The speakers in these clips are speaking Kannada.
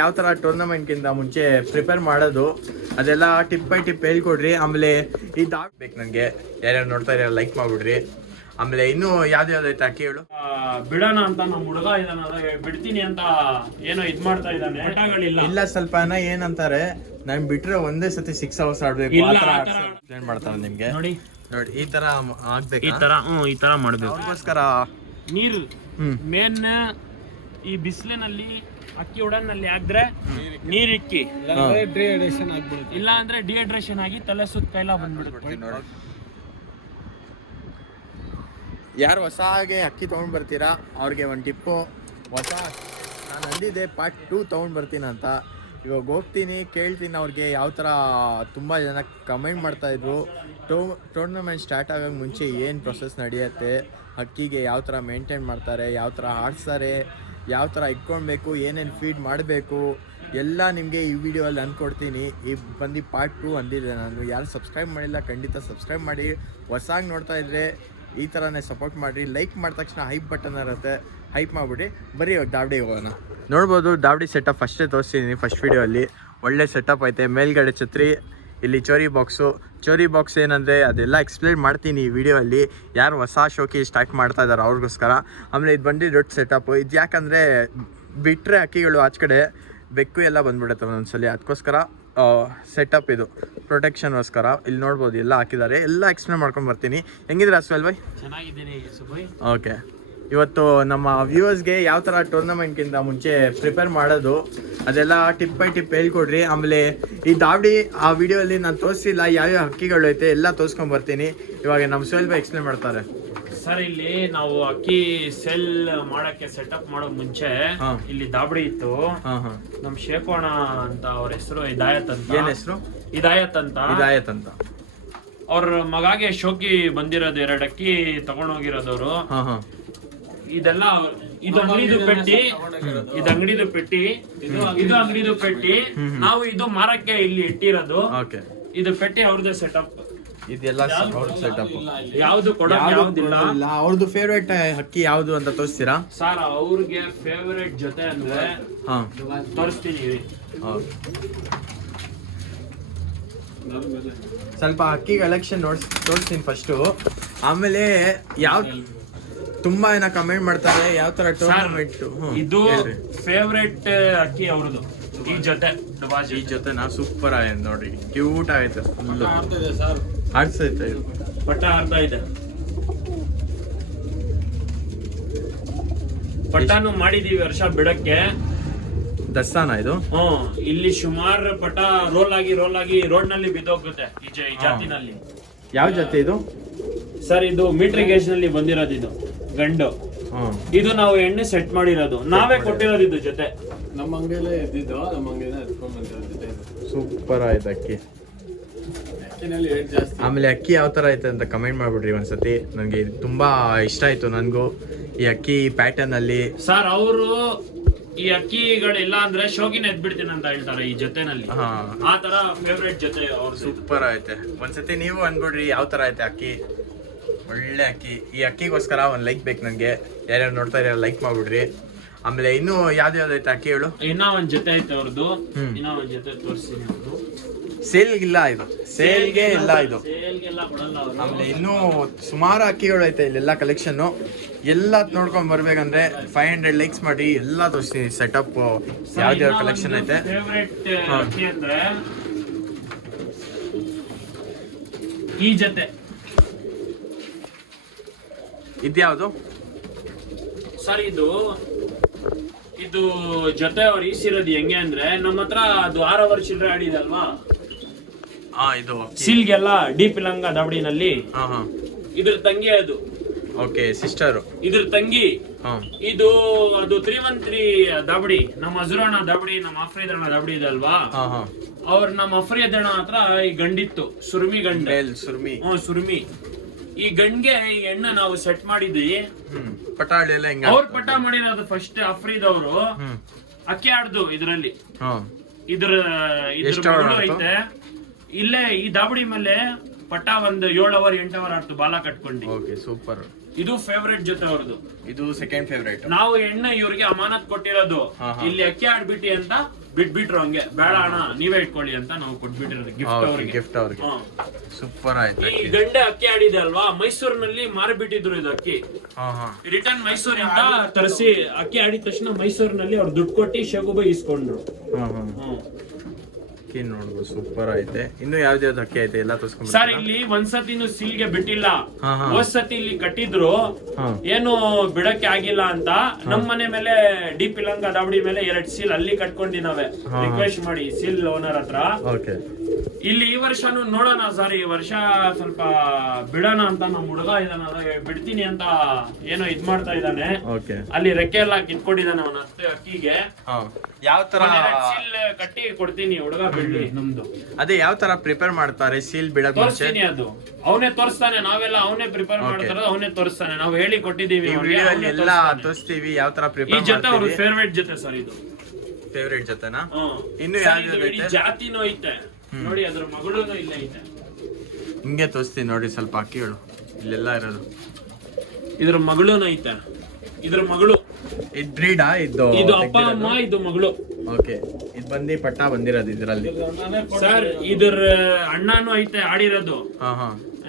ಯಾವ ತರ ಟೂರ್ನಮೆಂಟ್ಗಿಂತ ಮುಂಚೆ ಪ್ರಿಪೇರ್ ಮಾಡೋದು ಅದೆಲ್ಲ ಟಿಪ್ ಬೈ ಟಿಪ್ ಹೇಳ್ಕೊಡ್ರಿ. ಆಮೇಲೆ ಇದಾಗಬೇಕು ನನಗೆ ಯಾರ್ಯಾರು ನೋಡ್ತಾ ಇರೋ ಲೈಕ್ ಮಾಡ್ಬಿಡ್ರಿ. ಆಮೇಲೆ ಇನ್ನೂ ಯಾವ್ದು ಅಕ್ಕಿ ಹೇಳು. ಬಿಡೋಣ ಅಂತ ನಮ್ಮ ಹುಡುಗ ಇದಾನೆ, ಬಿಡ್ತೀನಿ ಅಂತ ಏನೋ ಇದ್ ಮಾಡ್ತಾ ಇದ್ದಾನೆ. ಇಲ್ಲ ಸ್ವಲ್ಪ ಏನಂತಾರೆ, ನಾನ್ ಬಿಟ್ರೆ ಒಂದೇ ಸತಿ 6 hours ಆಡ್ಬೇಕು ಎಕ್ಸ್ಪ್ಲೇನ್ ಮಾಡ್ತಾನೆ ನಿಮ್ಗೆ. ನೋಡಿ ಈ ತರ ಆಗ್ಬೇಕು, ಈ ತರ ಮಾಡ್ಬೇಕು. ಅದಕ್ಕೋಸ್ಕರ ನೀರು ಮೇನ್ ಈ ಬಿಸಿಲಿನಲ್ಲಿ ಅಕ್ಕಿ ಉಡನ್ನಲ್ಲಿ ಹಾಕಿದ್ರೆ ನೀರಿಕ್ಕಿ, ಇಲ್ಲ ಅಂದ್ರೆ ಡಿಹೈಡ್ರೇಷನ್ ಆಗಿ ತಲೆ ಸುತ್ತ ಕೈಲ ಬಂದ್ಬಿಡುತ್ತೆ. ಯಾರು ಹೊಸಾಗೆ ಅಕ್ಕಿ ತೊಗೊಂಡು ಬರ್ತೀರಾ ಅವ್ರಿಗೆ ಒಂದು ಟಿಪ್ಪು. ಹೊಸ ನಾನು ಅಂದಿದ್ದೆ ಪಾರ್ಟ್ 2 ತೊಗೊಂಡು ಬರ್ತೀನಿ ಅಂತ. ಇವಾಗ ಹೋಗ್ತೀನಿ ಕೇಳ್ತೀನಿ ಅವ್ರಿಗೆ ಯಾವ ಥರ. ತುಂಬ ಜನ ಕಮೆಂಟ್ ಮಾಡ್ತಾಯಿದ್ರು ಟೂರ್ನಮೆಂಟ್ ಸ್ಟಾರ್ಟ್ ಆಗೋಕ್ಕೆ ಮುಂಚೆ ಏನು ಪ್ರೊಸೆಸ್ ನಡೆಯುತ್ತೆ, ಅಕ್ಕಿಗೆ ಯಾವ ಥರ ಮೇಂಟೈನ್ ಮಾಡ್ತಾರೆ, ಯಾವ ಥರ ಆಡಿಸ್ತಾರೆ, ಯಾವ ಥರ ಇಟ್ಕೊಳ್ಬೇಕು, ಏನೇನು ಫೀಡ್ ಮಾಡಬೇಕು ಎಲ್ಲ ನಿಮಗೆ ಈ ವಿಡಿಯೋಲ್ಲಿ ಅಂದ್ಕೊಡ್ತೀನಿ. ಈ ಬಂದು ಪಾರ್ಟ್ 2 ಅಂದಿದ್ದೆ ನಾನು. ಯಾರು ಸಬ್ಸ್ಕ್ರೈಬ್ ಮಾಡಿಲ್ಲ ಖಂಡಿತ ಸಬ್ಸ್ಕ್ರೈಬ್ ಮಾಡಿ. ಹೊಸಾಗಿ ನೋಡ್ತಾ ಇದ್ದರೆ ಈ ಥರನೇ ಸಪೋರ್ಟ್ ಮಾಡಿರಿ. ಲೈಕ್ ಮಾಡಿದ ತಕ್ಷಣ ಹೈಪ್ ಬಟನ್ ಇರುತ್ತೆ, ಹೈಪ್ ಮಾಡಿಬಿಡಿ. ಬರೀ ದಾವಡಿ ಹೋಗೋಣ. ನೋಡ್ಬೋದು ದಾವಡಿ ಸೆಟಪ್ ಫಸ್ಟೇ ತೋರಿಸ್ತಿದ್ದೀನಿ ಫಸ್ಟ್ ವೀಡಿಯೋಲ್ಲಿ. ಒಳ್ಳೆ ಸೆಟಪ್ ಐತೆ. ಮೇಲ್ಗಡೆ ಛತ್ರಿ, ಇಲ್ಲಿ ಚೋರಿ ಬಾಕ್ಸ್ ಏನಂದರೆ ಅದೆಲ್ಲ ಎಕ್ಸ್ಪ್ಲೇನ್ ಮಾಡ್ತೀನಿ ಈ ವಿಡಿಯೋಲ್ಲಿ. ಯಾರು ಹೊಸ ಶೋಕಿ ಸ್ಟಾರ್ಟ್ ಮಾಡ್ತಾ ಇದ್ದಾರೆ ಅವ್ರಿಗೋಸ್ಕರ. ಆಮೇಲೆ ಇದು ಬಂದು ದೊಡ್ಡ ಸೆಟಪ್ಪು. ಇದು ಯಾಕಂದರೆ ಬಿಟ್ಟರೆ ಅಕ್ಕಿಗಳು ಆಚೆ ಕಡೆ ಬೆಕ್ಕು ಎಲ್ಲ ಬಂದ್ಬಿಡುತ್ತೆ ಒಂದೊಂದ್ಸಲಿ. ಅದಕ್ಕೋಸ್ಕರ ಸೆಟಪ್ ಇದು ಪ್ರೊಟೆಕ್ಷನ್ಗೋಸ್ಕರ. ಇಲ್ಲಿ ನೋಡ್ಬೋದು ಎಲ್ಲ ಹಾಕಿದ್ದಾರೆ. ಎಲ್ಲ ಎಕ್ಸ್ಪ್ಲೇನ್ ಮಾಡ್ಕೊಂಡು ಬರ್ತೀನಿ. ಹೆಂಗಿದ್ರೆ ಅಸ್ವಲ್ ಬೈ? ಚೆನ್ನಾಗಿದ್ದೀನಿ ಸುಬೈ. ಓಕೆ, ಇವತ್ತು ನಮ್ಮ ವ್ಯೂವರ್ಸ್ಗೆ ಯಾವ ಥರ ಟೂರ್ನಮೆಂಟ್ಗಿಂತ ಮುಂಚೆ ಪ್ರಿಪೇರ್ ಮಾಡೋದು ಅದೆಲ್ಲ ಟಿಪ್ ಬೈ ಟಿಪ್ ಹೇಳ್ಕೊಡ್ರಿ. ಆಮೇಲೆ ಈ ದಾವಡಿ ಆ ವಿಡಿಯೋಲ್ಲಿ ನಾನು ತೋರಿಸಿಲ್ಲ ಯಾವ್ಯಾವ ಹಕ್ಕಿಗಳು ಐತೆ ಎಲ್ಲ ತೋರಿಸ್ಕೊಂಡು ಬರ್ತೀನಿ. ಇವಾಗ ನಮ್ಮ ಸೋಲ್ ಬೈ ಎಕ್ಸ್ಪ್ಲೇನ್ ಮಾಡ್ತಾರೆ. ಸರ್ ಇಲ್ಲಿ ನಾವು ಅಕ್ಕಿ ಸೆಲ್ ಮಾಡಕ್ಕೆ ಸೆಟಪ್ ಮಾಡೋ ಮುಂಚೆ ಇಲ್ಲಿ ದಾಬಡಿ ಇತ್ತು. ನಮ್ ಶೇಪೋಣ ಅಂತ ಅವ್ರ ಹೆಸರು ಇದಾಯತ್ ಅಂತ. ಏನ್ ಹೆಸರು? ಇದಾಯತ್ ಅಂತ. ಅವ್ರ ಮಗಾಗೆ ಶೋಕಿ ಬಂದಿರೋದು 2 ಅಕ್ಕಿ ತಗೊಂಡೋಗಿರೋದವ್ರು. ಇದೆಲ್ಲ ಇದು ಅಂಗಡಿದು ಪೆಟ್ಟಿ, ಇದು ಅಂಗಡಿದು ಪೆಟ್ಟಿ. ನಾವು ಇದು ಮಾರಕ್ಕೆ ಇಲ್ಲಿ ಇಟ್ಟಿರೋದು. ಇದು ಪೆಟ್ಟಿ ಅವ್ರದ್ದು ಸೆಟಪ್. ಇದೆಲ್ಲ ಸೆಟಪ್. ಯಾವ್ದು ಕೊಡೋದಿಲ್ಲ. ಅವ್ರದ್ದು ಫೇವ್ರೇಟ್ ಹಕ್ಕಿ ಯಾವ್ದು ಅಂತ ತೋರಿಸ್ತೀರಾ ಸರ್? ಅವ್ರಿಗೆ ಫೇವ್ರೇಟ್ ಜೊತೆ ಅಂದ್ರೆ ತೋರಿಸ್ತೀನಿ. ಸ್ವಲ್ಪ ಅಕ್ಕಿ ಕಲೆಕ್ಷನ್ ತೋರಿಸ್ತೀನಿ ಫಸ್ಟು. ಆಮೇಲೆ ಯಾವ ತುಂಬಾ ಜನ ಕಮೆಂಟ್ ಮಾಡ್ತಾರೆ ಯಾವ ತರ ಟೂರ್ನಮೆಂಟ್. ಇದು ಫೇವ್ರೇಟ್ ಅಕ್ಕಿ ಅವ್ರದ್ದು. ಈ ಜೊತೆ ನಾ ಸೂಪರ್ ಆಗಿದೆ ನೋಡ್ರಿ, ಕ್ಯೂಟ್ ಆಗೈತೆ. ಆಡ್ಸೈತೆ, ಪಟ್ಟ ಆಡ್ತಾ ಇದೆ. ಪಟ್ಟಾನು ಮಾಡಿದೀವಿ ವರ್ಷ ಬಿಡಕ್ಕೆ. ದಸ್ತಾನ ಇದು. ಇಲ್ಲಿ ಸುಮಾರು ಪಟ ರೋಲ್ ಆಗಿ ರೋಡ್ ನಲ್ಲಿ ಬಿದ್ದೋಗುತ್ತೆ ಈ ಜಾತಿನಲ್ಲಿ. ಯಾವ ಜಾತಿ ಇದು ಸರ್? ಇದು ಮೀಟರ್ ಗೇಜ್ ನಲ್ಲಿ ಬಂದಿರೋದು. ಇದು ಗಂಡು. ಇದು ನಾವು ಎಣ್ಣೆ ಸೆಟ್ ಮಾಡಿರೋದು, ನಾವೇ ಕೊಟ್ಟಿರೋದು. ಇದು ಜೊತೆ ನಮ್ಮ ಅಂಗಡಿಯಲ್ಲೇ ಇದ್ದಿದ್ದು, ನಮ್ಮ ಅಂಗಡಿಯಿಂದ ಎತ್ಕೊಂಡ್ ಬಂದಿರೋದು. ಸೂಪರ್ ಆಯ್ತು ಅಕ್ಕಿ. ಆಮೇಲೆ ಅಕ್ಕಿ ಯಾವ ತರ ಐತೆ ಅಂತ ಕಮೆಂಟ್ ಮಾಡ್ಬಿಡ್ರಿ ಒಂದ್ಸತಿ. ನನಗೆ ತುಂಬಾ ಇಷ್ಟ ಆಯ್ತು ನನಗೂ ಈ ಅಕ್ಕಿ ಪ್ಯಾಟರ್ನ್ ಅಲ್ಲಿ. ಸರ್ ಅವರು ಈ ಅಕ್ಕಿಗಳೆಲ್ಲ ಅಂದ್ರೆ ಶೋಕಿನ ಎದ್ಬಿಡ್ತೀನಿ ಅಂತ ಹೇಳ್ತಾರೆ ಈ ಜೊತೆನಲ್ಲಿ. ಆ ತರ ಫೇವ್ರೇಟ್ ಜೊತೆ ಅವ್ರು. ಸೂಪರ್ ಐತೆ. ಒಂದ್ಸತಿ ನೀವು ಅನ್ಬಿಡ್ರಿ ಯಾವ ತರ ಐತೆ ಅಕ್ಕಿ. ಒಳ್ಳೆ ಅಕ್ಕಿ. ಈ ಅಕ್ಕಿಗೋಸ್ಕರ ಒಂದು ಲೈಕ್ ಬೇಕು ನನಗೆ. ಯಾರ್ಯಾರು ನೋಡ್ತಾ ಇರೋ ಲೈಕ್ ಮಾಡ್ಬಿಡ್ರಿ. ಆಮೇಲೆ ಇನ್ನೂ ಯಾವ್ದು ಐತೆ ಅಕ್ಕಿ ಹೇಳು. ಇನ್ನ ಒಂದ್ ಜೊತೆ ಐತೆ ಅವ್ರದ್ದು. ಇನ್ನ ಒಂದ್ ಜೊತೆ ತೋರಿಸ್ತೀನಿ. ಅವ್ರದ್ದು ಸೇಲ್ಗಿಲ್ಲ, ಇದು ಸೇಲ್ಗೆ ಇಲ್ಲ, ಇದು ಸೇಲ್ಗೆಲ್ಲ ಕೊಡಲ್ಲ ಅವರು. ಆಮೇಲೆ ಇನ್ನೂ ಸುಮಾರು ಅಕ್ಕಿಗಳು ಐತೆ ಇಲ್ಲೆಲ್ಲ ಕಲೆಕ್ಷನ್. ಎಲ್ಲ ನೋಡ್ಕೊಂಡ್ ಬರ್ಬೇಕಂದ್ರೆ 500 ಲೈಕ್ಸ್ ಮಾಡಿ ಎಲ್ಲ ತೋರಿಸ್ತೀನಿ ಸೆಟಪ್ ಯಾವ್ದು ಕಲೆಕ್ಷನ್ ಐತೆ. ಫೇವ್ರೇಟ್ ಅಕ್ಕಿ ಅಂದ್ರೆ ಈ ಜೊತೆ. ಇದ್ಯಾವುದು ಸರ್? ಇದು ಜೊತೆ ಅವ್ರು ಈಸಿರೋದು ಹೆಂಗೆ ಅಂದ್ರೆ ನಮ್ಮ ಹತ್ರ ಅದು 6 ಅವರ್ ಚಿಲ್ಲರೆ ಆಡಿದಲ್ವಾ. ಇದು ಸಿಲ್ಗೆಲ್ಲ ಡೀಪ್ ಲಂಗ ದಾವಡಿನಲ್ಲಿ. ಇದ್ರ ತಂಗಿ ಅದು. Okay, sister. ಇದ್ರ ತಂಗಿ. ಇದು ಅದು 313 ದಾಬಡಿ. ನಮ್ಮ ಹಜುರಣ ದಾಬಡಿ, ನಮ್ಮ ಅಫ್ರೀದಣ ದಾಬಡಿ ಇದೆ ಅಲ್ವಾ. ನಮ್ಮ ಅಫ್ರೀದಣ ಹತ್ರ ಈ ಗಂಡಿತ್ತು, ಸುರ್ಮಿ ಗಂಡ. ಸುರ್ಮಿ. ಈ ಗಂಡ್ಗೆ ಈ ಎಣ್ಣ ನಾವು ಸೆಟ್ ಮಾಡಿದ್ವಿ. ಪಟಾಳಿ ಎಲ್ಲ ಅವ್ರ ಪಟ ಮಾಡಿರೋದು ಫಸ್ಟ್ ಅಫ್ರೀದ್ ಅವರು. ಅಕ್ಕಿ ಆಡ್ದು ಇದ್ರಲ್ಲಿ. ಇದ್ರ ಐತೆ ಇಲ್ಲೇ ಈ ದಾಬಡಿ ಮೇಲೆ ಪಟ ಒಂದು 7 ಅವರ್ 8 ಅವರ್ ಆಡ್ತು ಬಾಲ ಕಟ್ಕೊಂಡು. Okay, super. ಇದು ಫೇವ್ರೇಟ್ ಜೊತೆ ಅವ್ರದ್ದು. ಇದು ಸೆಕೆಂಡ್ ಫೇವ್ರೇಟ್. ನಾವು ಎಣ್ಣೆ ಇವ್ರಿಗೆ ಅಮಾನತ್ ಕೊಟ್ಟಿರೋದು. ಇಲ್ಲಿ ಅಕ್ಕಿ ಆಡ್ಬಿಟ್ಟಿ ಅಂತ ಬಿಟ್ಬಿಟ್ರು ಹಂಗೆ, ಬೇಡ ಅಣ್ಣ ನೀವೇ ಇಟ್ಕೊಳ್ಳಿ ಅಂತ ನಾವು ಕೊಟ್ಬಿಟ್ಟಿರೋದು ಗಿಫ್ಟ್ ಅವ್ರಿಗೆ. ಗಿಫ್ಟ್ ಅವ್ರಿಗೆ. ಸೂಪರ್ ಆಯ್ತು. ಈ ಗಂಡೆ ಅಕ್ಕಿ ಆಡಿದೆ ಅಲ್ವಾ, ಮೈಸೂರಿನಲ್ಲಿ ಮಾರಿಬಿಟ್ಟಿದ್ರು ಇದು ಅಕ್ಕಿ. ರಿಟರ್ನ್ ಮೈಸೂರಿಂದ ತರಿಸಿ ಅಕ್ಕಿ ಆಡಿದ ತಕ್ಷಣ ಮೈಸೂರಿನಲ್ಲಿ ಅವ್ರು ದುಡ್ಡು ಕೊಟ್ಟು ಶಗುಬ ಇಸ್ಕೊಂಡ್ರು. ಅಕ್ಕಿ ನೋಡ್ಬೋದು ಸೂಪರ್ ಐತೆ. ಇನ್ನು ಯಾವ್ದು ಅಕ್ಕಿ ಐತೆ ಎಲ್ಲ ತೋರಿಸ್ಕೊಂಡು ಸರ್ ಇಲ್ಲಿ ಒಂದ್ಸತಿನೂ ಸೀಲ್ಗೆ ಬಿಟ್ಟಿಲ್ಲ. ಹೋದ್ಸತಿ ಇಲ್ಲಿ ಕಟ್ಟಿದ್ರು, ಏನು ಬಿಡಕ್ಕೆ ಆಗಿಲ್ಲ ಅಂತ ನಮ್ಮ ಮನೆ ಮೇಲೆ ಡಿ ಪಿಲಂಗ ದಾವಡಿ ಮೇಲೆ 2 ಸೀಲ್ ಅಲ್ಲಿ ಕಟ್ಕೊಂಡಿನಾವೆ ರಿಕ್ವೆಸ್ಟ್ ಮಾಡಿ ಸೀಲ್ ಓನರ್ ಹತ್ರ. ಇಲ್ಲಿ ಈ ವರ್ಷನು ನೋಡೋಣ ಸರ್, ಈ ವರ್ಷ ಸ್ವಲ್ಪ ಬಿಡೋಣ ಅಂತ ನಮ್ಮ ಹುಡುಗ ಇದಾನ, ಬಿಡ್ತೀನಿ ಅಂತ ಏನೋ ಇದ್ ಮಾಡ್ತಾ ಇದ್ದಾನೆ. ಅಲ್ಲಿ ರೆಕ್ಕೆ ಎಲ್ಲ ಕಿತ್ಕೊಂಡಿದ್ದಾನೆ ಅವನ ಅಕ್ಕಿಗೆ. ಯಾವ ತರ ಸೀಲ್ ಕಟ್ಟಿ ಕೊಡ್ತೀನಿ, ಹುಡುಗ ಬಿಡ್ಲಿ ನಮ್ದು. ಅದೇ ಯಾವ ತರ ಪ್ರಿಪೇರ್ ಮಾಡ್ತಾರೆ ಸೀಲ್ ಬಿಡಕ್ ಮುಂಚೆ? ಅದು ಅವನೇ ತೋರಿಸ್ತಾನೆ, ನಾವೆಲ್ಲ ಅವನೇ ಪ್ರಿಪೇರ್ ಮಾಡ್ತಾರೆ, ಅವನೇ ತೋರಿಸ್ತಾನೆ. ನಾವು ಹೇಳಿ ಕೊಟ್ಟಿದೀವಿ, ಎಲ್ಲ ತೋರಿಸ್ತೀವಿ ಯಾವ ತರ ಪ್ರಿಪೇರ್. ಈ ಜೊತೆ ಅವ್ರ ಫೇವರೇಟ್ ಜೊತೆ ಸರ್, ಇದು ಫೇವರೇಟ್ ಜೊತೆನಾ? ಇನ್ನು ಯಾವ ಜಾತಿನೂ ಐತೆ ನೋಡಿ, ಅದ್ರ ಮಗಳು ಇಲ್ಲ ಐತೆ. ಹಿಂಗೆ ತೋರಿಸ್ತೀನಿ ನೋಡಿ ಸ್ವಲ್ಪ ಅಕ್ಕಿಗಳು ಇಲ್ಲೆಲ್ಲ ಇರೋದು. ಇದ್ರ ಮಗಳೂನು ಐತೆ, ಇದ್ರ ಮಗಳು. ಇದು ಬ್ರೀಡಾ? ಇದು ಅಪ್ಪ ಅಮ್ಮ, ಇದು ಮಗಳು. ಓಕೆ, ಇದು ಬಂದು ಪಟ್ಟ ಬಂದಿರೋದು ಇದರಲ್ಲಿ. ಸರ್ ಇದ್ರ ಅಣ್ಣನೂ ಐತೆ ಆಡಿರೋದು.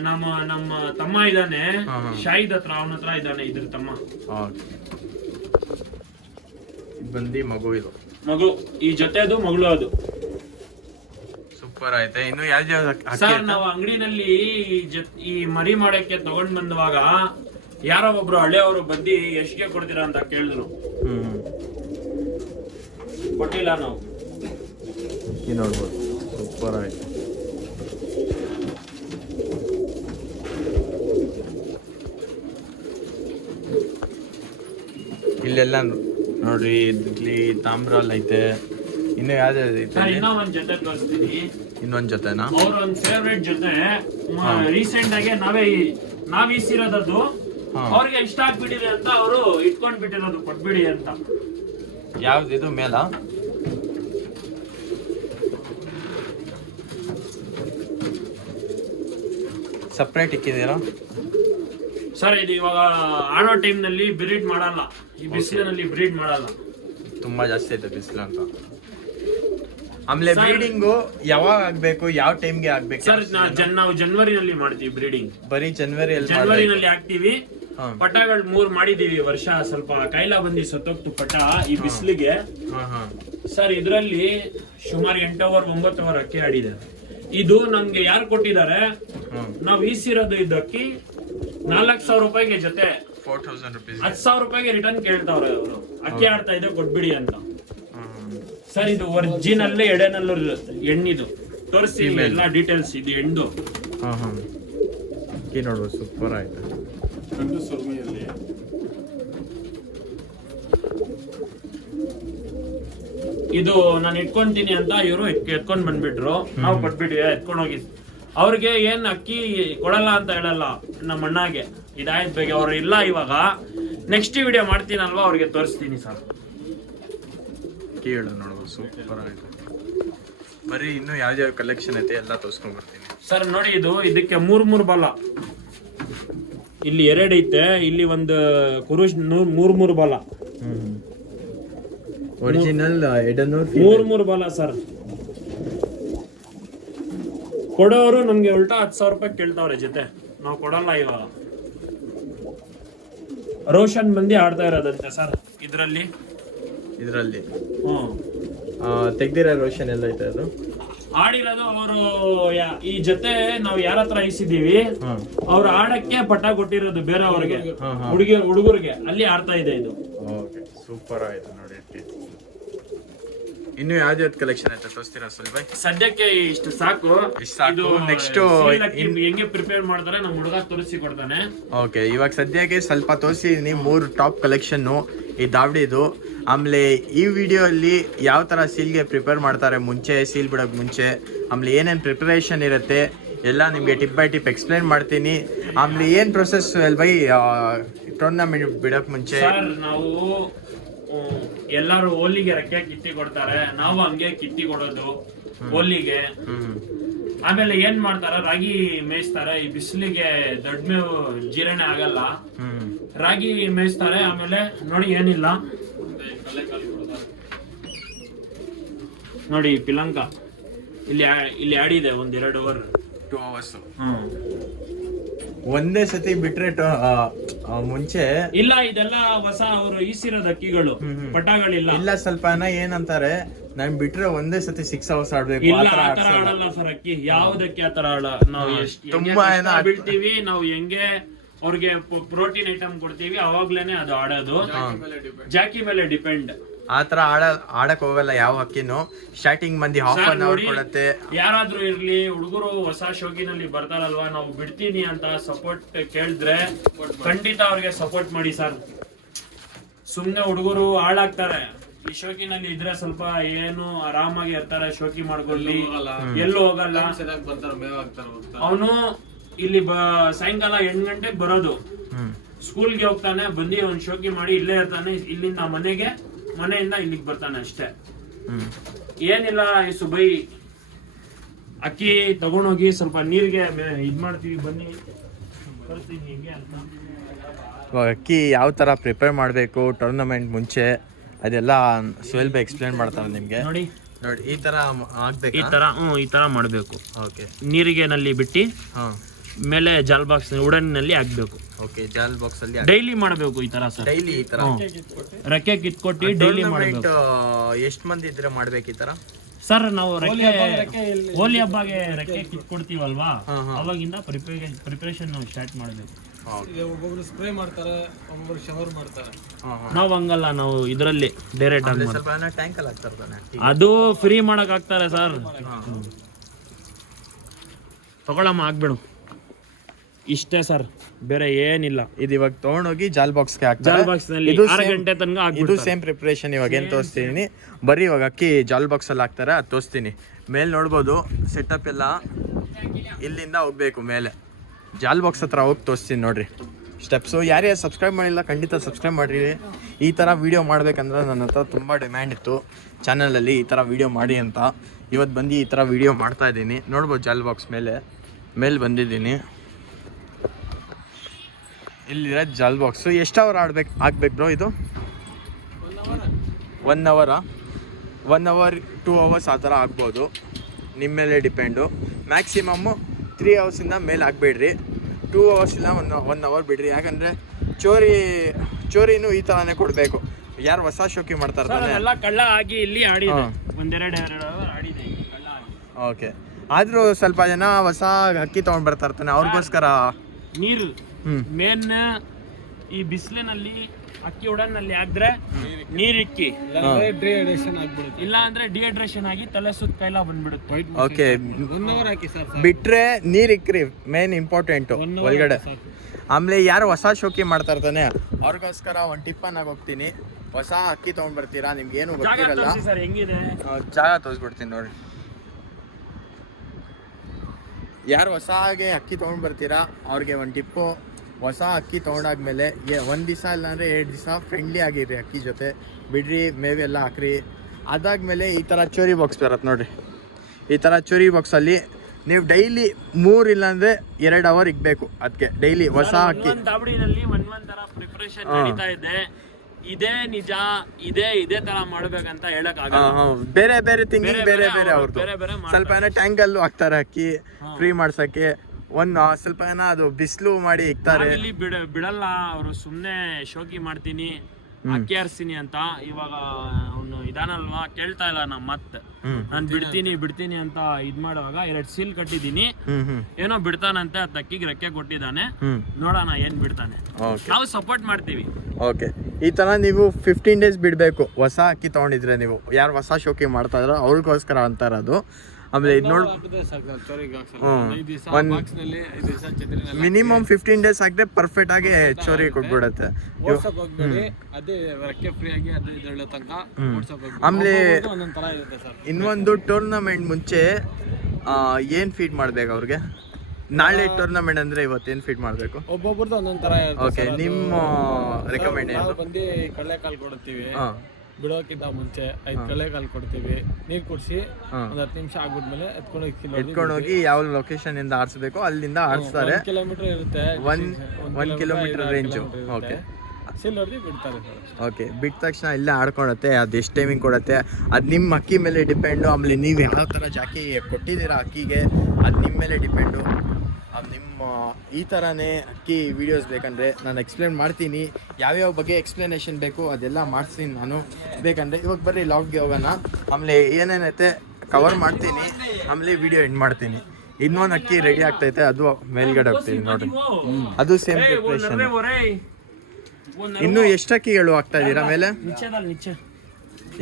ನಮ್ಮ ತಮ್ಮ ಇದ್ದಾನೆ ಶಾಹಿದ್ ಹತ್ರ, ಅವನ ಹತ್ರ ಇದ್ದಾನೆ ಇದ್ರ ತಮ್ಮ. ಇದು ಬಂದು ಮಗು, ಇದು ಮಗು. ಈ ಜೊತೆದು ಮಗಳು ಅದು. ಸೂಪರ್ ಐತೆ. ಇನ್ನು ಯಾವ್ದು ಸರ್ ನಾವು ಅಂಗಡಿನಲ್ಲಿ ಈ ಮರಿ ಮಾಡಕ್ಕೆ ತಗೊಂಡ್ ಬಂದವಾಗ ಯಾರೋ ಒಬ್ರು ಹಳೆಯವರು ಬಂದು ಎಷ್ಟಿಗೆ ಕೊಡ್ತೀರಾ ಅಂತ ಕೇಳಿದ್ರು. ಕೊಟ್ಟಿಲ್ಲ ನಾವು. ನೋಡ್ಬೋದು ಸೂಪರ್ ಆಯ್ತು. ಇಲ್ಲೆಲ್ಲ ನೋಡ್ರಿ, ಇಲ್ಲಿ ತಾಮ್ರಲ್ಲಿ ಐತೆ. ಇನ್ನು ಯಾವ್ದು ಐತೆ? ಇನ್ನೊಂದ್ ಜೊತೆ ತೋರಿಸ್ತೀನಿ. ಇನ್ನೊಂದ್ ಜೊತೆನಾ? ಅವ್ರ ಒಂದ್ ಫೇವ್ರೇಟ್ ಜೊತೆ ರೀಸೆಂಟ್ ಆಗಿ ನಾವ್ ಈಸಿರೋದದ್ದು ಅವ್ರಿಗೆ ಇಷ್ಟ ಆಗ್ಬಿಟ್ಟಿದೆ ಅಂತ ಅವರು ಇಟ್ಕೊಂಡ್ ಬಿಟ್ಟಿರೋದು, ಕೊಟ್ಬಿಡಿ ಅಂತ. ಯಾವ್ದು ಇದು ಮೇಲ? ಸಪ್ರೇಟ್ ಇಕ್ಕಿದ್ದೀರಾ ಸರ್? ಇದು ಇವಾಗ ಆಡೋ ಟೈಮ್ ನಲ್ಲಿ ಬ್ರೀಡ್ ಮಾಡಲ್ಲ, ಈ ಬಿಸಿಲಿನಲ್ಲಿ ಬ್ರೀಡ್ ಮಾಡಲ್ಲ. ತುಂಬಾ ಜಾಸ್ತಿ ಐತೆ ಬಿಸಿಲು ಅಂತ. ಆಮೇಲೆ ಬ್ರೀಡಿಂಗು ಯಾವಾಗ ಆಗ್ಬೇಕು, ಯಾವ ಟೈಮ್ಗೆ ಆಗ್ಬೇಕು ಸರ್? ನಾವು ಜನವರಿನಲ್ಲಿ ಮಾಡ್ತೀವಿ ಬ್ರೀಡಿಂಗ್. ಬರೀ ಜನವರಿನಲ್ಲಿ ಆಗ್ತೀವಿ. ಪಟಗಳು 3 ಮಾಡಿದೀವಿ ವರ್ಷ. ಸ್ವಲ್ಪ ಕೈಲ ಬಂದಿ ಸತ್ತೋಗ್ತು ಪಟ ಈ ಬಿಸಿಲಿಗೆ. ಸರ್ ಇದ್ರಲ್ಲಿ ಸುಮಾರು 8 ಅವರ್ 9 ಅವರ್ ಅಕ್ಕಿ ಆಡಿದೆ. ಇದು ನಮ್ಗೆ ಯಾರು ಕೊಟ್ಟಿದ್ದಾರೆ, ನಾವ್ ಈಸಿರೋದು ಇದಕ್ಕೆ 4,000 ರೂಪಾಯಿಗೆ ಜೊತೆ 4,000 rupees 10,000 ರೂಪಾಯಿಗೆ ರಿಟರ್ನ್ ಕೇಳ್ತಾವ್ರೆ ಅವರು. ಅಕ್ಕಿ ಆಡ್ತಾ ಇದೆ ಕೊಟ್ಬಿಡಿ ಅಂತ. ಸರ್ ಇದು ಒರಿಜಿನಲ್ ಎಡೆನಲ್ಲೂ ಹೆಣ್ಣಿದು ತೋರಿಸಿ ಎಲ್ಲ ಡೀಟೇಲ್ಸ್. ಇದು ಹೆಣ್ಣು. ನೋಡುವ ಸೂಪರ್ ಆಯ್ತು. ಇದು ನಾನು ಇಟ್ಕೊಂತೀನಿ ಅಂತ ಇವರು ಎತ್ಕೊಂಡ್ ಬಂದ್ಬಿಟ್ರು. ನಾವು ಕೊಟ್ಬಿಟ್ವಿ, ಎತ್ಕೊಂಡ್ ಹೋಗಿ. ಅವ್ರಿಗೆ ಏನ್ ಅಕ್ಕಿ ಕೊಡಲ್ಲ ಅಂತ ಹೇಳಲ್ಲ ನಮ್ಮ ಅಣ್ಣಗೆ. ಇದಾಯ್ತು ಬೇಗ, ಅವ್ರು ಇಲ್ಲ ಇವಾಗ. ನೆಕ್ಸ್ಟ್ ವಿಡಿಯೋ ಮಾಡ್ತೀನಲ್ವಾ, ಅವ್ರಿಗೆ ತೋರಿಸ್ತೀನಿ ಸರ್. ಕೇಳು ನೋಡುವ ಸೂಪರ್ ಆಯ್ತು. ಬರೀ ಇನ್ನು ಯಾವ್ಯಾವ ಕಲೆಕ್ಷನ್ ಐತೆ ಎಲ್ಲ ತೋರಿಸ್ಕೊಂಡ್ ಬರ್ತೀನಿ ಸರ್. ನೋಡಿ ಇದಕ್ಕೆ 3 ಬಲ. ಇಲ್ಲಿ 2 ಐತೆ, ಇಲ್ಲಿ ಒಂದು ಕುರುಶ್ 3 ಬಲ. ಒರಿಜಿನಲ್ 3 ಬಲ ಸರ್. ಕೊಡೋರು ನಮ್ಗೆ ಉಲ್ಟಾ 10,000 ರೂಪಾಯಿ ಕೇಳ್ತಾವ್ರೆ ಜೊತೆ. ನಾವು ಕೊಡಲ್ಲ ಇವಾಗ. ರೋಷನ್ ಬಂದು ಆಡ್ತಾ ಇರೋದಂತೆ ಸರ್ ಇದರಲ್ಲಿ. ತೆಗ್ದಿರೋ ರೋಷನ್ ಎಲ್ಲ ಐತೆ ಅದು ಆಡಿರೋದು. ಅವರು ಈ ಜೊತೆ ನಾವು ಯಾರ ಹತ್ರ ಇಸಿದೀವಿ, ಅವ್ರು ಆಡಕ್ಕೆ ಪಟ್ಟ ಕೊಟ್ಟಿರೋದು ಬೇರೆಯವ್ರಿಗೆ, ಹುಡುಗರಿಗೆ. ಅಲ್ಲಿ ಆಡ್ತಾ ಇದೆ ಇದು. ಸೂಪರ್ ಆಯ್ತು ನೋಡಿ. ಇನ್ನು ಯಾವ್ದು ಕಲೆಕ್ಷನ್ ಐತೆ ತೋರಿಸ್ತೀರಾ ಸ್ವಲ್ಪ? ಸದ್ಯಕ್ಕೆ ಇಷ್ಟು ಸಾಕು. ನೆಕ್ಸ್ಟ್ ಹೆಂಗೆ ಪ್ರಿಪೇರ್ ಮಾಡ್ತಾರೆ ನಮ್ಮ ಹುಡುಗ ತೋರಿಸಿ ಕೊಡ್ತಾನೆ. ಓಕೆ, ಇವಾಗ ಸದ್ಯಕ್ಕೆ ಸ್ವಲ್ಪ ತೋರಿಸಿದೀನಿ 3 ಟಾಪ್ ಕಲೆಕ್ಷನ್ ಈ ದಾವಡಿದು. ಆಮೇಲೆ ಈ ವಿಡಿಯೋ ಅಲ್ಲಿ ಯಾವ ತರ ಸೀಲ್ಗೆ ಪ್ರಿಪೇರ್ ಮಾಡ್ತಾರೆ ಮುಂಚೆ, ಸೀಲ್ ಬಿಡೋಕೆ ಮುಂಚೆ, ಆಮೇಲೆ ಏನೇನು ಪ್ರಿಪರೇಷನ್ ಇರುತ್ತೆ ಎಲ್ಲ ನಿಮಗೆ ಟಿಪ್ ಬೈ ಟಿಪ್ ಎಕ್ಸ್ಪ್ಲೈನ್ ಮಾಡ್ತೀನಿ. ಆಮೇಲೆ ಏನು ಪ್ರೊಸೆಸ್ ಬೈ ಟೂರ್ನಮೆಂಟ್ ಬಿಡೋಕೆ ಮುಂಚೆ. ನಾವು ಎಲ್ಲಾರು ಹೋಲಿಗೆ ರೆಕ್ಕೆ ಕಿತ್ತಿ ಕೊಡ್ತಾರೆ, ನಾವು ಹಂಗೆ ಕಿತ್ತಿ ಕೊಡೋದು ಹೋಲಿಗೆ. ಆಮೇಲೆ ಏನ್ ಮಾಡ್ತಾರ, ರಾಗಿ ಮೇಯಿಸ್ತಾರೆ. ಈ ಬಿಸಿಲಿಗೆ ದೊಡ್ಡ ಮೇವು ಜೀರ್ಣ ಆಗಲ್ಲ, ರಾಗಿ ಮೇಯಿಸ್ತಾರೆ. ಆಮೇಲೆ ನೋಡಿ ಏನಿಲ್ಲ, ನೋಡಿ ಪಿಲಂಕ ಇಲ್ಲಿ ಆಡಿದೆ 1-2 ಓವರ್ 2 hours. ಒಂದೇ ಸತಿ ಬಿಟ್ರೆ ಮುಂಚೆ ಇಲ್ಲ, ಇದೆಲ್ಲ ಹೊಸ ಅವರು ಈಸಿರೋದು ಅಕ್ಕಿಗಳು, ಪಟಾಗಳಿಲ್ಲ. ಇಲ್ಲ ಸ್ವಲ್ಪ ಏನಂತಾರೆ, ನಾನ್ ಬಿಟ್ರೆ ಒಂದೇ ಸತಿ 6 hours ಆಡ್ಬೇಕು. ಇಲ್ಲ, ಆತರ ಆಡಲ್ಲ ಸರ್ ಅಕ್ಕಿ. ಯಾವ್ದಕ್ಕೆ ಆತರ ಆಡಲ್ಲ. ನಾವು ತುಂಬಾ ಬೀಳ್ತೀವಿ, ನಾವು ಹೆಂಗೆ ಅವ್ರಿಗೆ ಪ್ರೋಟೀನ್ ಐಟಮ್ ಕೊಡ್ತೀವಿ, ಅವಾಗ್ಲೇನೆ ಅದು ಆಡೋದು. ಜಾಕಿ ಮೇಲೆ ಡಿಪೆಂಡ್. ಆತರ ಆಡಕ್ ಹೋಗಲ್ಲ ಯಾವ ಅಕ್ಕಿನೂ. ಸ್ಟಾರ್ಟಿಂಗ್ ಮಂದಿ ಹಾಫ್ ಅನ್ ಅವರ್ ಕೊಡುತ್ತೆ. ಯಾರಾದ್ರೂ ಇರ್ಲಿ, ಹುಡುಗರು ಹೊಸ ಶೋಕಿನಲ್ಲಿ ಬರ್ತಾರಲ್ವಾ, ನಾವು ಬಿಡ್ತೀನಿ ಅಂತ ಸಪೋರ್ಟ್ ಕೇಳಿದ್ರೆ ಖಂಡಿತ ಅವ್ರಿಗೆ ಸಪೋರ್ಟ್ ಮಾಡಿ ಸರ್. ಸುಮ್ನೆ ಹುಡುಗರು ಹಾಳಾಗ್ತಾರೆ. ಈ ಶೋಕಿನಲ್ಲಿ ಇದ್ರೆ ಸ್ವಲ್ಪ ಏನು ಆರಾಮಾಗಿ ಇರ್ತಾರೆ, ಶೋಕಿ ಮಾಡ್ಕೊಳ್ಳಿ, ಎಲ್ಲೂ ಹೋಗಲ್ಲ. ಅವನು ಇಲ್ಲಿ ಸಾಯಂಕಾಲ 8 ಗಂಟೆಗೆ ಬರೋದು, ಸ್ಕೂಲ್ಗೆ ಹೋಗ್ತಾನೆ, ಬಂದು ಅವ್ನು ಶೋಕಿ ಮಾಡಿ ಇಲ್ಲೇ ಇರ್ತಾನೆ. ಇಲ್ಲಿಂದ ಮನೆಯಿಂದ ಇಲ್ಲಿಗೆ ಬರ್ತಾನೆ ಅಷ್ಟೇ. ಏನಿಲ್ಲ. ಈ ಸುಬೈ ಅಕ್ಕಿ ತಗೊಂಡೋಗಿ ಸ್ವಲ್ಪ ನೀರಿಗೆ ಇದ್ ಮಾಡ್ತೀವಿ, ಬನ್ನಿ ಬರ್ತೀನಿ ಹಿಂಗೆ ಅಂತ. ಅಕ್ಕಿ ಯಾವ ತರ ಪ್ರಿಪೇರ್ ಮಾಡಬೇಕು ಟೂರ್ನಮೆಂಟ್ ಮುಂಚೆ ಅದೆಲ್ಲ ಸುಹೇಲ್ ಬೈ ಎಕ್ಸ್ಪ್ಲೇನ್ ಮಾಡ್ತಾರೆ ನಿಮ್ಗೆ. ನೋಡಿ ಈ ತರ ಆಗ್ಬೇಕು. ಈ ತರ ಮಾಡಬೇಕು. ಓಕೆ. ನೀರಿಗೆ ನಲ್ಲಿ ಬಿಟ್ಟು ಮೇಲೆ ಜಾಲ್ ಬಾಕ್ಸ್ ಉಡನ್ನಲ್ಲಿ ಹಾಕ್ಬೇಕು. ಓಕೆ. ಜಾಲ್ ಬಾಕ್ಸ್ ಅಲ್ಲಿ ಡೈಲಿ ಮಾಡಬೇಕು ಈ ತರ ಸರ್. ಡೈಲಿ ಈ ತರ ರೆಕ್ಕೆ ಕಿತ್ಕೊಟ್ಟು ಡೈಲಿ ಮಾಡಬೇಕು. ಎಷ್ಟು ಮಂದಿ ಇದ್ರೆ ಮಾಡ್ಬೇಕು ಈ ತರ ಸರ್? ನಾವು ಹೋಲಿ ಹಬ್ಬಗೆ ರೆಕ್ಕೆ ಕಿತ್ಕೊಡ್ತೀವಲ್ವಾ, ಅವಾಗಿಂದ ಪ್ರಿಪರೇಷನ್ ನಾವು ಸ್ಟಾರ್ಟ್ ಮಾಡಬೇಕು. ಒಬ್ಬೊಬ್ರು ಸ್ಪ್ರೇ ಮಾಡ್ತಾರೆ, ಒಬ್ಬೊಬ್ರು ಶವರ್ ಮಾಡ್ತಾರೆ. ನಾವು ಹಂಗಲ್ಲ, ನಾವು ಇದರಲ್ಲಿ ಡೈರೆಕ್ಟ್ ಆಗಿ ಸ್ವಲ್ಪ ಟ್ಯಾಂಕ್ ಅಲ್ಲಿ ಹಾಕ್ತಾರೆ. ಅದು ಫ್ರೀ ಮಾಡಕ್ ಹಾಕ್ತಾರೆ ಸರ್. ತಗೊಳಮ್ಮ, ಆಗ್ಬೇಡು. ಇಷ್ಟೇ ಸರ್, ಬೇರೆ ಏನಿಲ್ಲ. ಇದು ಇವಾಗ ತಗೊಂಡೋಗಿ ಜಾಲ್ ಬಾಕ್ಸ್ಗೆ ಹಾಕ್ತಾರೆ. ಜಾಲ್ ಬಾಕ್ಸ್ ನಲ್ಲಿ 6 ಗಂಟೆ ತನಕ ಇದು ಸೇಮ್ ಪ್ರಿಪರೇಷನ್. ಇವಾಗ ಏನ್ ತೋರಿಸ್ತೀನಿ, ಬರೀ ಇವಾಗ ಅಕ್ಕಿ ಜಾಲ್ ಬಾಕ್ಸ್ ಅಲ್ಲಿ ಹಾಕ್ತಾರೆ, ಅದು ತೋರಿಸ್ತೀನಿ. ಮೇಲೆ ನೋಡ್ಬೋದು ಸೆಟಪ್ ಎಲ್ಲ ಇಲ್ಲಿಂದ ಹೋಗ್ಬೇಕು ಮೇಲೆ. ಜಾಲ್ ಬಾಕ್ಸ್ ಹತ್ರ ಹೋಗಿ ತೋರಿಸ್ತೀನಿ ನೋಡ್ರಿ ಸ್ಟೆಪ್ಸು. ಯಾರ್ಯಾರು ಸಬ್ಸ್ಕ್ರೈಬ್ ಮಾಡಿಲ್ಲ ಖಂಡಿತ ಸಬ್ಸ್ಕ್ರೈಬ್ ಮಾಡಿರಿ. ಈ ಥರ ವೀಡಿಯೋ ಮಾಡ್ಬೇಕಂದ್ರೆ ನನ್ನ ಹತ್ರ ತುಂಬ ಡಿಮ್ಯಾಂಡ್ ಇತ್ತು ಚಾನಲಲ್ಲಿ, ಈ ಥರ ವೀಡಿಯೋ ಮಾಡಿ ಅಂತ. ಇವತ್ತು ಬಂದು ಈ ಥರ ವೀಡಿಯೋ ಮಾಡ್ತಾ ಇದ್ದೀನಿ. ನೋಡ್ಬೋದು ಜಾಲ್ ಬಾಕ್ಸ್ ಮೇಲೆ ಬಂದಿದ್ದೀನಿ. ಇಲ್ಲಿರೋ ಜಾಲ್ ಬಾಕ್ಸು ಎಷ್ಟು ಅವರ್ ಆಗ್ಬೇಕು ಬ್ರೋ ಇದು? 1 hour 1 hour 2 hours ಆ ಥರ ಆಗ್ಬೋದು, ನಿಮ್ಮ ಮೇಲೆ ಡಿಪೆಂಡು. ಮ್ಯಾಕ್ಸಿಮಮ್ಮು 3 hours ಮೇಲೆ ಆಗಬೇಡ್ರಿ, 2 hours ಇಲ್ಲ 1 hour ಬಿಡ್ರಿ. ಯಾಕಂದರೆ ಚೋರಿನೂ ಈ ಥರನೇ ಕೊಡಬೇಕು. ಯಾರು ಹೊಸ ಶೋಕಿ ಮಾಡ್ತಾ ಇರ್ತಾನೆ ಎಲ್ಲ ಕಳ್ಳ ಆಗಿ ಇಲ್ಲಿ ಆಡಿದೆ, 1-2 ಅವರ್ ಆಡಿದೆ ಕಳ್ಳ ಆಗಿ. ಓಕೆ. ಆದರೂ ಸ್ವಲ್ಪ ಜನ ಹೊಸ ಅಕ್ಕಿ ತೊಗೊಂಡು ಬರ್ತಾ ಇರ್ತಾನೆ, ಅವ್ರಿಗೋಸ್ಕರ ನೀರು ಮೇನ್. ಈ ಬಿಸಿಲಿನಲ್ಲಿ ಅಕ್ಕಿ ಉಡನ್ನಲ್ಲಿ ಹಾಕಿದ್ರೆ ನೀರಿಕ್ಕಿ, ಇಲ್ಲ ಅಂದ್ರೆ ಡಿಹೈಡ್ರೇಷನ್ ಆಗಿ ತಲೆ ಸುತ್ತ ಕೈಲ ಬಂದ್ಬಿಡುತ್ತೆ. ಓಕೆ. 1 hour ಹಾಕಿ ಸರ್. ಬಿಟ್ರೆ ನೀರು ಇಕ್ರಿ, ಮೇನ್ ಇಂಪಾರ್ಟೆಂಟು ಒಳಗಡೆ. ಆಮೇಲೆ ಯಾರು ಹೊಸ ಶೋಕಿ ಮಾಡ್ತಾ ಇರ್ತಾನೆ ಅವ್ರಿಗೋಸ್ಕರ ಒಂದು ಟಿಪ್ಪನ್ನಾಗಿ ಹೋಗ್ತೀನಿ. ಹೊಸ ಅಕ್ಕಿ ತೊಗೊಂಡು ಬರ್ತೀರಾ, ನಿಮ್ಗೆ ಏನು ಗೊತ್ತಿರಲ್ಲ, ಸರ್ ಹೆಂಗಿದೆ ಜಾಗ ತೋರಿಸ್ಬಿಡ್ತೀನಿ ನೋಡಿ. ಯಾರು ಹೊಸಾಗೆ ಅಕ್ಕಿ ತೊಗೊಂಡು ಬರ್ತೀರಾ ಅವ್ರಿಗೆ ಒಂದು ಟಿಪ್ಪು, ಹೊಸ ಅಕ್ಕಿ ತೊಗೊಂಡಾದ್ಮೇಲೆ 1 ದಿವಸ ಇಲ್ಲಾಂದರೆ 2 ದಿವಸ ಫ್ರೆಂಡ್ಲಿ ಆಗಿರಿ ಅಕ್ಕಿ ಜೊತೆ, ಬಿಡ್ರಿ, ಮೇವೆಲ್ಲ ಹಾಕ್ರಿ. ಅದಾದಮೇಲೆ ಈ ಥರ ಚೋರಿ ಬಾಕ್ಸ್ ಬರುತ್ತೆ ನೋಡಿರಿ. ಈ ಥರ ಚೋರಿ ಬಾಕ್ಸಲ್ಲಿ ನೀವು ಡೈಲಿ 3 ಇಲ್ಲಾಂದರೆ 2 hour ಇಕ್ಬೇಕು ಅದಕ್ಕೆ ಡೈಲಿ ಹೊಸ ಅಕ್ಕಿ. ದಾಬಡಿನಲ್ಲಿ ಒಂದೊಂದರ ಪ್ರಿಪರೇಷನ್ ನಡೀತಾ ಇದೆ. ಇದೇ ನಿಜ, ಇದೇ ತರ ಮಾಡ್ಬೇಕಂತ ಹೇಳಕ್ ಆಗಲ್ಲ. ಬೇರೆ ಬೇರೆ ತಿಂಗಿ ಬೇರೆ ಅವ್ರದ್ದು. ಸ್ವಲ್ಪ ಏನೋ ಟ್ಯಾಂಕಲ್ಲೂ ಹಾಕ್ತಾರೆ ಅಕ್ಕಿ ಫ್ರೀ ಮಾಡ್ಸಕ್ಕೆ. ಸ್ವಲ್ಪ ಏನೋ ಅದು ಬಿಸಿಲು ಮಾಡಿ ಇಕ್ತಾರೆ. ಬಿಡಲ್ಲ ಅವರು, ಸುಮ್ನೆ ಶೋಕಿ ಮಾಡ್ತೀನಿ ಅಕ್ಕಿ ಆರಿಸ್ತೀನಿ ಅಂತ. ಇವಾಗ ಅವನು ಇದಾನಲ್ವಾ, ಕೇಳ್ತಾ ಇಲ್ಲ ನಮ್ಮ ಮತ್ತೆ ನಾನು ಬಿಡ್ತೀನಿ ಅಂತ ಇದ್ ಮಾಡುವಾಗ 2 ಸೀಲ್ ಕಟ್ಟಿದೀನಿ. ಏನೋ ಬಿಡ್ತಾನಂತೆ, ಅಕ್ಕಿಗೆ ರೆಕ್ಕೆ ಕೊಟ್ಟಿದ್ದಾನೆ, ನೋಡೋಣ ಏನ್ ಬಿಡ್ತಾನೆ. ನಾವು ಸಪೋರ್ಟ್ ಮಾಡ್ತೀವಿ. ಓಕೆ. ಈ ತರ ನೀವು 15 days ಬಿಡ್ಬೇಕು ಹೊಸ ಅಕ್ಕಿ ತಗೊಂಡಿದ್ರೆ. ನೀವು ಯಾರು ಹೊಸ ಶೋಕಿ ಮಾಡ್ತಾ ಇದ್ರೋ ಅವ್ರಿಗೋಸ್ಕರ ಅಂತ ಇರೋದು. ಆಮೇಲೆ ಇದು ನೋಡಿ ಮಿನಿಮಮ್ 15 days ಹಾಕಿದ್ರೆ ಪರ್ಫೆಕ್ಟ್ ಆಗಿ ಚೋರಿ ಕೊಟ್ಬಿಡತ್ತೆ. ಆಮೇಲೆ ಇನ್ನೊಂದು ಟೂರ್ನಮೆಂಟ್ ಮುಂಚೆ ಏನ್ ಫೀಡ್ ಮಾಡ್ಬೇಕು ಅವ್ರಿಗೆ? ನಾಳೆ ಟೂರ್ನಮೆಂಟ್ ಅಂದ್ರೆ ಇವತ್ತೇನ್ ಫೀಡ್ ಮಾಡ್ಬೇಕು? ಒಬ್ಬೊಬ್ರದ್ದು ಒಂದೊಂದ್ ತರ ಇರುತ್ತೆ. ಓಕೆ. ನಿಮ್ಮ ರೆಕಮೆಂಡ್ ಏನು? ಬಂದು ಕಡಲೆಕಾಳು ಕೊಡ್ತೀವಿ, ಬಿಡೋಕ್ಕಿಂತ ಮುಂಚೆ 5 ಕಡಲೆಕಾಳು ಕೊಡ್ತೀವಿ, ನೀರ್ ಕುಡಿಸಿ 10 ನಿಮಿಷ ಆಗ್ಬಿಟ್ಮೇಲೆ ಎತ್ಕೊಂಡೋಗಿ ಯಾವ ಲೊಕೇಶನ್ ಇಂದ ಆರಿಸಬೇಕು ಅಲ್ಲಿಂದ ಆರಿಸ್ತಾರೆ. 1 kilometer ಇರುತ್ತೆ, 1 kilometer ರೇಂಜು. ಓಕೆ. ಸೀಲ್ ಹೊಡೆದು ಬಿಡ್ತಾರೆ ಸರ್. ಓಕೆ, ಬಿಟ್ಟ ತಕ್ಷಣ ಇಲ್ಲೇ ಆಡ್ಕೊಳತ್ತೆ. ಅದು ಎಷ್ಟು ಟೈಮಿಂಗ್ ಕೊಡುತ್ತೆ ಅದು ನಿಮ್ಮ ಅಕ್ಕಿ ಮೇಲೆ ಡಿಪೆಂಡು. ಆಮೇಲೆ ನೀವು ಯಾವ ಥರ ಜಾಕಿ ಕೊಟ್ಟಿದ್ದೀರಾ ಅಕ್ಕಿಗೆ ಅದು ನಿಮ್ಮ ಮೇಲೆ ಡಿಪೆಂಡು. ನಿಮ್ಮ ಈ ಥರನೇ ಅಕ್ಕಿ ವೀಡಿಯೋಸ್ ಬೇಕಂದರೆ ನಾನು ಎಕ್ಸ್ಪ್ಲೇನ್ ಮಾಡ್ತೀನಿ. ಯಾವ್ಯಾವ ಬಗ್ಗೆ ಎಕ್ಸ್ಪ್ಲನೇಷನ್ ಬೇಕು ಅದೆಲ್ಲ ಮಾಡಿಸ್ತೀನಿ ನಾನು ಬೇಕಂದರೆ. ಇವಾಗ ಬರ್ರಿ ಲಾಗ್ಗೆ ಹೋಗೋಣ. ಆಮೇಲೆ ಏನೇನೈತೆ ಕವರ್ ಮಾಡ್ತೀನಿ, ಆಮೇಲೆ ವಿಡಿಯೋ ಎಂಡ್ ಮಾಡ್ತೀನಿ. ಇನ್ನೊಂದು ಅಕ್ಕಿ ರೆಡಿ ಆಗ್ತೈತೆ, ಅದು ಮೇಲ್ಗಡೆ ಹೋಗ್ತೀನಿ ನೋಡಿರಿ. ಅದು ಸೇಮ್ ಪ್ರಿಪ್ರೇಷನ್. ಇನ್ನು ಎಷ್ಟು ಅಕ್ಕಿಗಳು ಹಾಕ್ತಾ ಇದ್ದೀರಾ ಮೇಲೆ?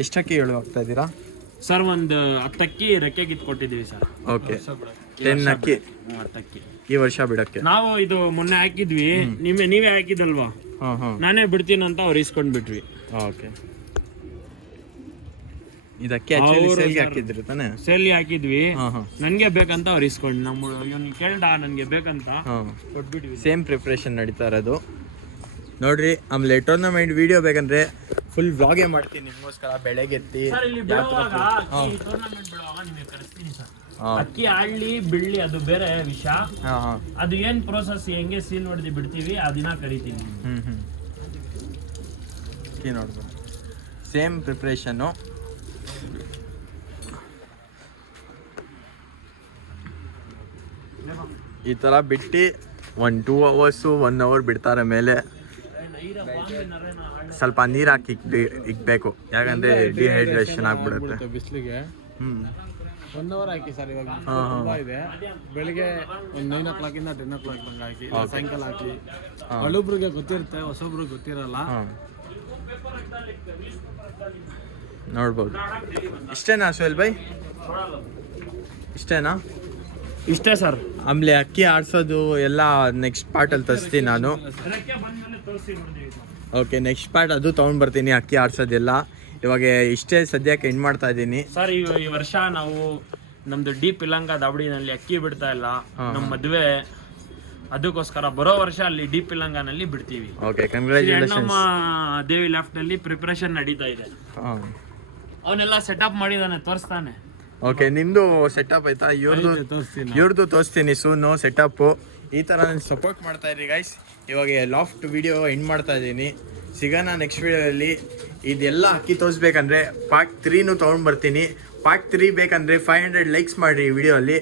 ಎಷ್ಟು ಅಕ್ಕಿಗಳು ಹಾಕ್ತಾ ಇದ್ದೀರಾ ಸರ್? ಒಂದು 10 ಅಕ್ಕಿ ರೆಕ್ಕೆ ಕಿತ್ಕೊಟ್ಟಿದ್ದೀವಿ ಸರ್. ಓಕೆ, 10 ಅಕ್ಕಿ 10 ಅಕ್ಕಿ ಈ ವರ್ಷ ಬಿಡಕ್ಕೆ. ನಾವು ಇದು ಮೊನ್ನೆ ಹಾಕಿದ್ವಿ, ನೀವೇ ಹಾಕಿದಲ್ವಾ? ನಾನೇ ಬಿಡ್ತೀನಿ ಅಂತ ಅವ್ರು ಇಸ್ಕೊಂಡ್ ಬಿಟ್ವಿ. ಓಕೆ, ಇದಕ್ಕೆ ಆಕ್ಚುಲಿ ಸೇಲ್ಗೆ ಹಾಕಿದ್ರಿ ತಾನೆ? ಸೇಲಿ ಹಾಕಿದ್ವಿ, ನನ್ಗೆ ಬೇಕಂತ ಅವ್ರು ಇಸ್ಕೊಂಡು ಇವ್ನು ಕೇಳ್ದ ನನ್ಗೆ ಬೇಕಂತ ಕೊಟ್ಬಿಟ್ವಿ. ಸೇಮ್ ಪ್ರಿಪ್ರೇಷನ್ ನಡೀತಾ ಇರೋದು ನೋಡ್ರಿ. ಆಮೇಲೆ ಟೂರ್ನಮೆಂಟ್ ವಿಡಿಯೋ ಬೇಕಂದ್ರೆ ಫುಲ್ ವ್ಲಾಗೇ ಮಾಡ್ತೀನಿ ನಿಮಗೋಸ್ಕರ. ಬೆಳಗ್ಗೆ ಎತ್ತಿ ಅಕ್ಕಿ ಆಡ್ಲಿ ಬಿಡ್ಲಿ ಅದು ಬೇರೆ ವಿಷಯ. ಅದು ಏನ್ ಪ್ರೋಸೆಸ್ ಹೆಂಗೆ ಸೀಲ್ ಹೊಡೆದು ಬಿಡ್ತೀವಿ ಅದನ್ನ ಕರಿತೀನಿ. ನೋಡ್ಬೋದು ಸೇಮ್ ಪ್ರಿಪ್ರೇಷನ್ನು. ಈ ಥರ ಬಿಟ್ಟು 1-2 hours 1 hour ಬಿಡ್ತಾರೆ ಮೇಲೆ. ಸ್ವಲ್ಪ ನೀರು ಹಾಕಿ ಇಕ್ಬೇಕು, ಯಾಕಂದ್ರೆ ಡಿಹೈಡ್ರೇಷನ್ ಆಗ್ಬಿಡುತ್ತೆ ಬಿಸಿಲಿಗೆ. 1 hour ಹಾಕಿ ಸರ್. ಇವಾಗ ತುಂಬಾ ಇದೆ. ಬೆಳಿಗ್ಗೆ ಒಂದು 9 o'clock ಇಂದ 10 o'clock ತನಕ ಹಾಕಿ, ಸಾಯಂಕಾಲ ಹಾಕಿ. ಹಳಬ್ರಿಗೆ ಗೊತ್ತಿರುತ್ತೆ, ಹೊಸೊಬ್ರಿಗೆ ಗೊತ್ತಿರಲ್ಲ. ನೋಡ್ಬೋದು. ಇಷ್ಟೇನಾ ಸೋಹೆಲ್ ಬೈ? ಇಷ್ಟೇನಾ? ಇಷ್ಟೇ ಸರ್. ಆಮೇಲೆ ಅಕ್ಕಿ ಆಡ್ಸೋದು ಎಲ್ಲ ನೆಕ್ಸ್ಟ್ ಪಾರ್ಟಲ್ಲಿ ತರಿಸ್ತೀನಿ ನಾನು. ಓಕೆ, ನೆಕ್ಸ್ಟ್ ಪಾರ್ಟ್ ಅದು ತೊಗೊಂಡು ಬರ್ತೀನಿ, ಅಕ್ಕಿ ಆಡ್ಸೋದೆಲ್ಲ. ಇವಾಗ ಇಷ್ಟೇ ಸದ್ಯಕ್ಕೆ ಎಂಡ್ ಮಾಡ್ತಾ ಇದ್ದೀನಿ ಸರ್. ಈ ವರ್ಷ ನಾವು ನಮ್ದು ಡಿ ಪಿಲಂಗ ದಾವಡಿನಲ್ಲಿ ಅಕ್ಕಿ ಬಿಡ್ತಾ ಇಲ್ಲ, ನಮ್ಮ ಮದುವೆ. ಅದಕ್ಕೋಸ್ಕರ ಬರೋ ವರ್ಷ ಅಲ್ಲಿ ಡಿ ಪಿಲಂಗನಲ್ಲಿ ಬಿಡ್ತೀವಿ. Okay, congratulations. ನಮ್ಮ ದೇವಿ ಲೆಫ್ಟ್ ನಲ್ಲಿ ಪ್ರಿಪರೇಷನ್ ನಡೀತಾ ಇದೆ. ಅವನೆಲ್ಲ ಸೆಟಪ್ ಮಾಡಿದಾನೆ, ತೋರಿಸ್ತಾನೆ. ಓಕೆ, ನಿಮ್ದು ಸೆಟಪ್ ಆಯ್ತಾ? ಇವ್ರದ್ದು ತೋರಿಸ್ತೀನಿ ಸೂನು ಸೆಟಪ್ಪು. ಈ ಥರ ನಾನು ಸಪೋರ್ಟ್ ಮಾಡ್ತಾ ಇರಿ ಗೈಸ್. ಇವಾಗ ಲಾಫ್ಟ್ ವಿಡಿಯೋ ಎಂಡ್ ಮಾಡ್ತಾ ಇದ್ದೀನಿ. ಸಿಗೋಣ ನೆಕ್ಸ್ಟ್ ವಿಡಿಯೋದಲ್ಲಿ. ಇದೆಲ್ಲ ಅಕ್ಕಿ ತೋರಿಸ್ಬೇಕಂದ್ರೆ ಪಾರ್ಟ್ 3 ತೊಗೊಂಡು ಬರ್ತೀನಿ. ಪಾರ್ಟ್ 3 ಬೇಕಂದರೆ 500 ಲೈಕ್ಸ್ ಮಾಡಿರಿ ಈ ವಿಡಿಯೋಲ್ಲಿ.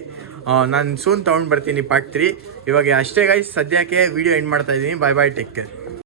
ನಾನು ಸೂನ್ ತೊಗೊಂಡು ಬರ್ತೀನಿ ಪಾರ್ಟ್ 3. ಇವಾಗ ಅಷ್ಟೇ ಗೈಸ್, ಸದ್ಯಕ್ಕೆ ವಿಡಿಯೋ ಎಂಡ್ ಮಾಡ್ತಾ ಇದ್ದೀನಿ. ಬಾಯ್ ಬಾಯ್, ಟೇಕ್ ಕೇರ್.